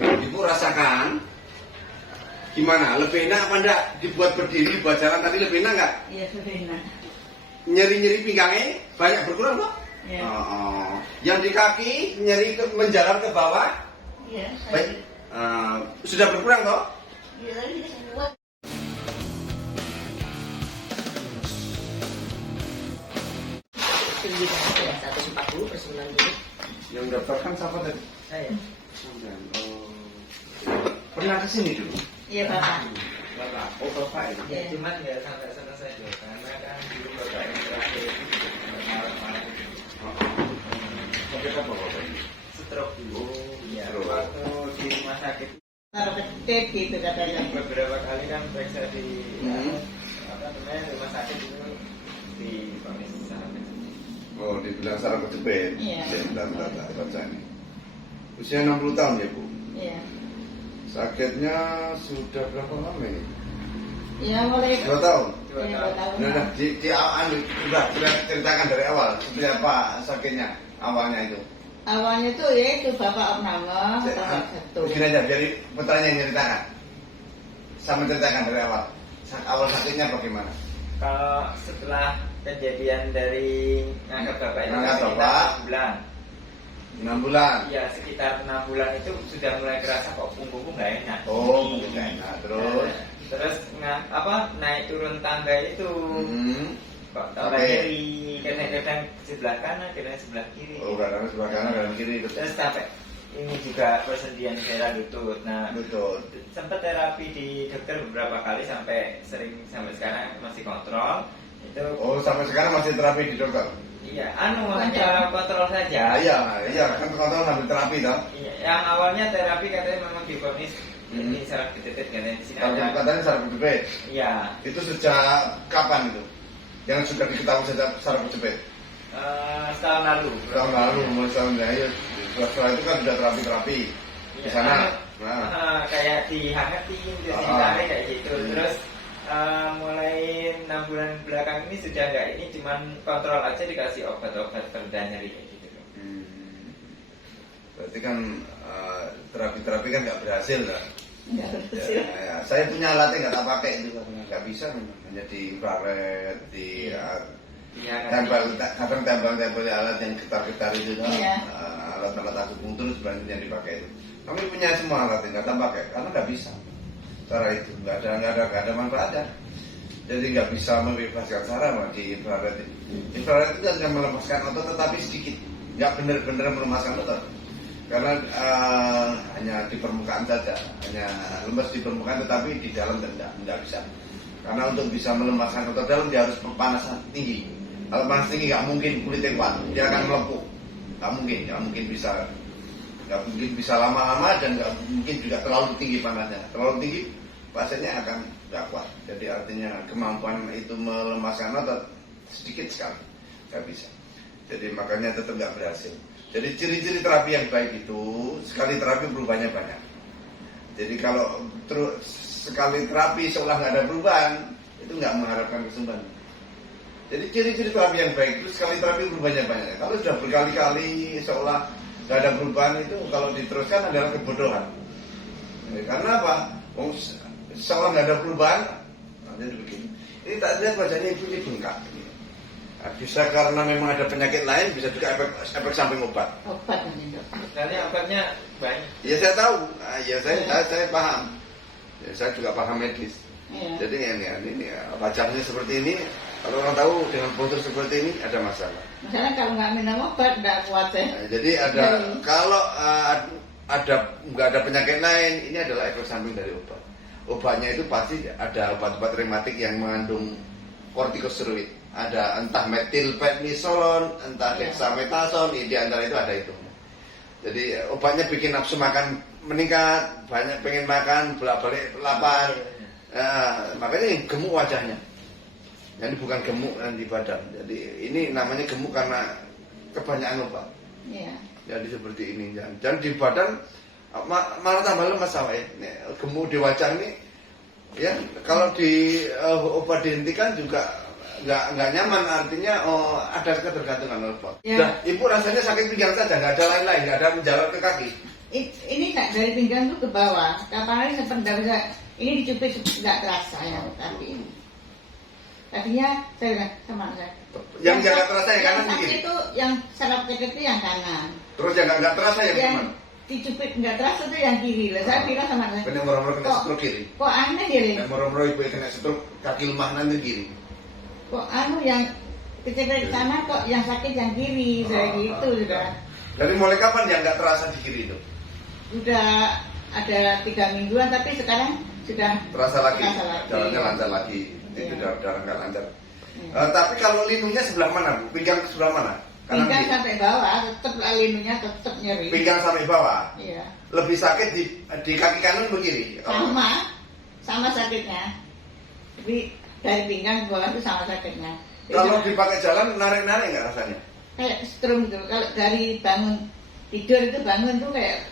Ibu rasakan gimana? Lebih enak apa enggak dibuat berdiri, buat jalan tadi lebih enak enggak? Iya, lebih enak. Nyeri-nyeri pinggangnya banyak berkurang kok? Iya. Yang di kaki nyeri menjalar ke bawah? Iya. Sudah berkurang kok? Iya, tadi semua. Tinggi banget ya, 140/90. Yang daftarkan siapa tadi? Saya. Pernah kesini dulu? Iya, Bapak. Bapak, oh bapak itu. Iya. Cuman nggak sampai selesai dulu, karena kan dulu bapak yang terakhir itu malam-malam Sakit apa bapak? stroke dulu, ya. Stroke. Waktu di rumah sakit Taruh ketip gitu katanya. beberapa kali kan periksa di Hmm. apa namanya rumah sakit itu di vonis sampai. Oh, dibilang saraf kejepit. Iya. Bentar, baca ini. Usia 60 tahun ya Bu? Iya. Sakitnya sudah berapa lama ini? Iya, mulai 2 tahun? 2 Iya, tahun. Nah, di awal sudah ceritakan dari awal seperti apa sakitnya awalnya itu. awalnya tuh ya itu Bapak opname Bapak satu. Begini aja, jadi putranya yang ceritakan. Sama ceritakan dari awal. Awal sakitnya bagaimana? Kalau setelah kejadian dari ngangkat bapak itu Ngangkat sekitar bapak. 6 bulan. 6 bulan. Ya sekitar 6 bulan itu sudah mulai kerasa kok punggungku nggak enak. Oh, mungkin nggak enak. Terus? Terus naik turun tangga itu kok tambah Oke. nyeri, kadang-kadang sebelah kanan, kadang sebelah kiri. Oh, kadang sebelah kanan, kadang kiri. Terus sampai ini juga persendian daerah lutut. Nah, Betul. sempat terapi di dokter beberapa kali sampai sekarang masih kontrol. Itu Oh, sampai sekarang masih terapi di dokter? iya, hanya kontrol saja. Iya, kan kontrol sambil terapi dong. Iya, yang awalnya terapi katanya memang divonis ini saraf kejepit katanya di sini ada. Katanya saraf kejepit. Iya, Itu sejak kapan itu? Yang sudah diketahui sejak saraf kejepit? setahun lalu. Tahun lalu, mulai tahun ya. Setelah itu kan sudah terapi-terapi di Iya, sana. Nah, kayak dihangatin, terus Ah. ditarik kayak gitu. Hmm. Terus mulai 6 bulan belakang ini sudah nggak ini, cuman kontrol aja dikasih obat-obat pereda nyeri kayak gitu. berarti kan terapi-terapi kan nggak berhasil kan? Enggak berhasil. Ya, saya punya alatnya nggak tak pakai itu, nggak bisa memang. Hanya di infrared, di tempel, kadang tempel alat yang getar-getar itu kan, Iya. alat-alat akupunktur sebenarnya yang dipakai itu. Kami punya semua alat yang nggak tak pakai karena nggak bisa. Cara itu nggak ada manfaatnya. Jadi nggak bisa membebaskan saraf di infrared. Infrared itu kan melepaskan otot tetapi sedikit, nggak benar-benar melepaskan otot. Karena hanya di permukaan saja, hanya lemas di permukaan tetapi di dalam tidak bisa. Karena untuk bisa melepaskan otot dalam dia harus pemanasan tinggi. Kalau panas tinggi nggak mungkin kulitnya kuat, dia akan melepuh. Nggak mungkin bisa lama-lama dan nggak mungkin juga terlalu tinggi panasnya. Terlalu tinggi pasiennya akan nggak kuat. Jadi artinya kemampuan itu melemaskan otot sedikit sekali, nggak bisa. Jadi makanya tetap nggak berhasil. Jadi ciri-ciri terapi yang baik itu sekali terapi berubahnya banyak. Jadi kalau terus sekali terapi seolah nggak ada perubahan itu nggak mengharapkan kesembuhan. Jadi ciri-ciri terapi yang baik itu sekali terapi berubahnya banyak. Kalau sudah berkali-kali seolah nggak ada perubahan itu kalau diteruskan adalah kebodohan. Karena apa? Seolah nggak ada perubahan, jadi begini. Ini tak lihat wajahnya ibu ini bengkak. Bisa karena memang ada penyakit lain, bisa juga efek samping obat. Obat nanti dok. Soalnya obatnya banyak. Ya saya tahu, saya paham. Ya, saya juga paham medis. Iya. Jadi ini wajahnya seperti ini. Kalau orang tahu dengan postur seperti ini ada masalah. Misalnya kalau nggak minum obat nggak kuat ya. Nah, jadi kalau ada nggak ada penyakit lain, ini adalah efek samping dari obat. Obatnya itu pasti ada obat-obat rematik yang mengandung kortikosteroid. Ada entah metilprednisolon, entah dexamethasone, di antara itu ada itu. Jadi obatnya bikin nafsu makan meningkat, banyak pengen makan, bolak-balik lapar. Makanya gemuk wajahnya. Jadi bukan gemuk di badan. Jadi ini namanya gemuk karena kebanyakan obat. Iya. Jadi seperti ini. Dan di badan malah tambah lemas sama ya. Gemuk di wajah ini, ya kalau di obat dihentikan juga nggak nyaman, artinya ada ketergantungan obat. Ya. Nah, ibu rasanya sakit pinggang saja, nggak ada lain-lain, nggak ada menjalar ke kaki. Ini nggak dari pinggang tuh ke bawah. Kapalnya seperti bisa. Ini dicubit nggak terasa ya, tapi tadinya saya bilang sama saya. Yang nggak terasa yang kanan sakit begini. itu yang saraf kecil itu yang kanan. Terus yang nggak terasa yang Yang mana? dicubit nggak terasa itu yang kiri. Lah saya bilang sama saya. Kena moro-moro kena stroke kiri. Kok aneh ya, Lin? Kena moro-moro ibu kena stroke kaki lemah nanti kiri. Kok yang kecil dari sana kok yang sakit yang kiri, saya gitu sudah. Dari mulai kapan yang nggak terasa di kiri itu? Udah ada 3 mingguan tapi sekarang sudah Terasa lagi, terasa lagi. jalannya lancar lagi. Itu Iya. darah nggak lancar. Iya. Tapi kalau lindungnya sebelah mana, Bu? Pinggang sebelah mana? Kanan Pinggang kiri? sampai bawah tetap lindungnya tetap nyeri. Pinggang sampai bawah. Iya. Lebih sakit di kaki kanan atau kiri? Sama sakitnya. Tapi dari pinggang ke bawah itu sama sakitnya. Kalau Itu dipakai jalan narik-narik nggak rasanya? kayak strum gitu. Kalau dari bangun tidur itu bangun tuh kayak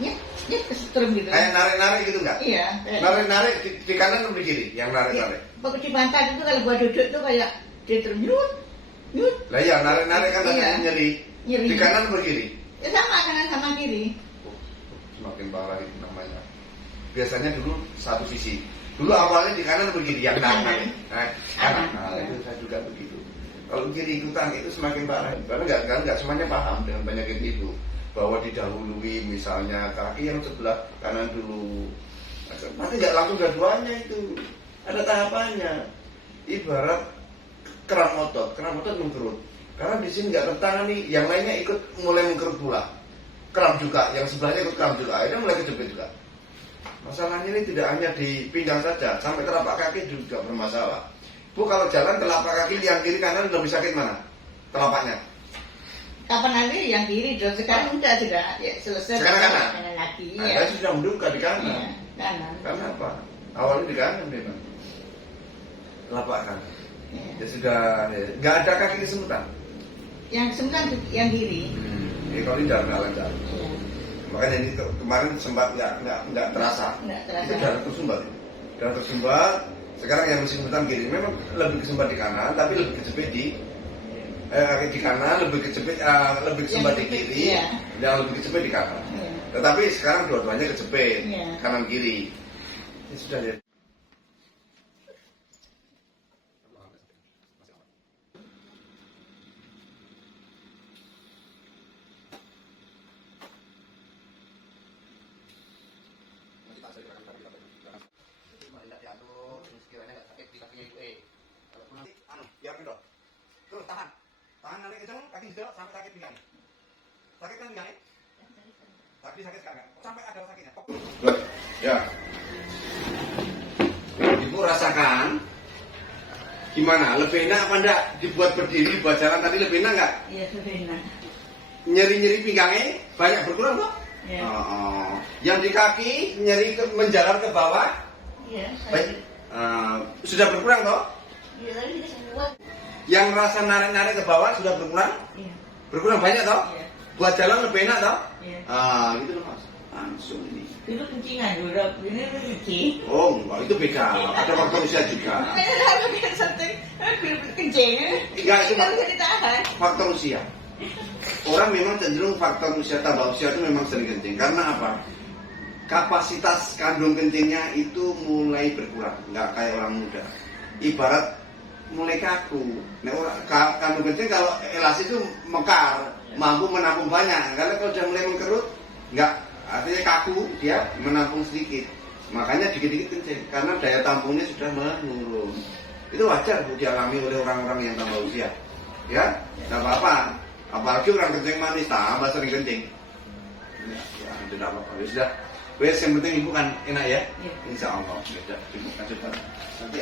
nyet ke strum gitu. Kayak narik-narik gitu nggak? Iya. Kayak, Narik-narik di kanan atau di kiri? Yang narik-narik? pokoknya di pantai itu kalau buat duduk tuh kayak dia terus nyut. Lah ya narik-narik kan Iya. rasanya nyeri. Nyeri. Di kanan atau kiri? Ya sama kanan sama kiri. Semakin parah itu namanya. Biasanya dulu satu sisi. Dulu awalnya di kanan atau kiri? Yang Kanan. kanan. Kanan. Nah, Iya. itu saya juga begitu. Kalau kiri ikutan itu semakin parah. Karena nggak semuanya paham dengan penyakit itu. Bahwa didahului misalnya kaki yang sebelah kanan dulu. Nanti nggak langsung dua-duanya itu. Ada tahapannya. Ibarat keram otot mengkerut. Karena di sini nggak tertangani, yang lainnya ikut mulai mengkerut pula. Kram juga, yang sebelahnya ikut kram juga. Akhirnya mulai kejepit juga. Masalahnya ini tidak hanya di pinggang saja, sampai telapak kaki juga bermasalah. Bu, kalau jalan telapak kaki yang kiri kanan lebih sakit mana? Telapaknya. Kapan nanti yang kiri dong, sekarang udah ya selesai. Sekarang kanan? Lagi, Nah, ya. saya sudah menduga di kanan. Iya, kanan. Karena apa? Awalnya di kanan memang. Telapak kanan. Iya. Ya sudah, nggak ada kaki kesemutan. Yang sembilan yang kiri. Ini kalau ini nggak lancar. Iya. Makanya ini kemarin sempat nggak terasa. Nggak terasa. Itu darah tersumbat. Darah tersumbat. Sekarang yang mesti kesemutan kiri. Memang lebih kesumbat di kanan, tapi lebih kejepit di kanan, lebih kesumbat di kiri, Iya. yang lebih kejepit di kanan. Iya. Tetapi sekarang dua-duanya kejepit, Iya. kanan kiri. Ini sudah lihat. Terus tahan narik kencang, kaki hidok sampai sakit pinggang. Sakit kan pinggang? Tapi sakit sekarang, sampai ada sakitnya. Ya. Ibu rasakan gimana? Lebih enak apa enggak dibuat berdiri, buat jalan tadi lebih enak enggak? Iya, sudah enak. Nyeri-nyeri pinggangnya banyak berkurang kok? Iya. Yang di kaki nyeri menjalar ke bawah, Iya. baik. Sudah berkurang kok? Iya, tadi kita semua. Yang rasa narik-narik ke bawah sudah berkurang? Iya. Berkurang banyak toh? Iya. Buat jalan lebih enak toh? Iya. Gitu loh mas. Langsung ini. Dulu kencingan dulu, ini kencing. Oh, enggak, itu beda. Ada faktor usia juga. Makanya aku biar something, kencing. Enggak, itu Nggak bisa ditahan. faktor usia. Orang memang cenderung faktor usia, tambah usia itu memang sering kencing. Karena apa? Kapasitas kandung kencingnya itu mulai berkurang. Enggak kayak orang muda. Ibarat mulai kaku. Nah, kandung kencing kalau elasi itu mekar, mampu menampung banyak. Karena kalau sudah mulai mengkerut, enggak. Artinya kaku, dia menampung sedikit. Makanya dikit-dikit kencing. Karena daya tampungnya sudah menurun. Itu wajar Bu dialami oleh orang-orang yang tambah usia. Ya, tidak apa-apa. Apalagi orang kencing manis, tambah sering kencing. Ya, tidak apa-apa. Ya sudah. Wes, yang penting ibu kan enak ya. Iya. Insya Allah. Ya sudah, ibu kan cepat. Nanti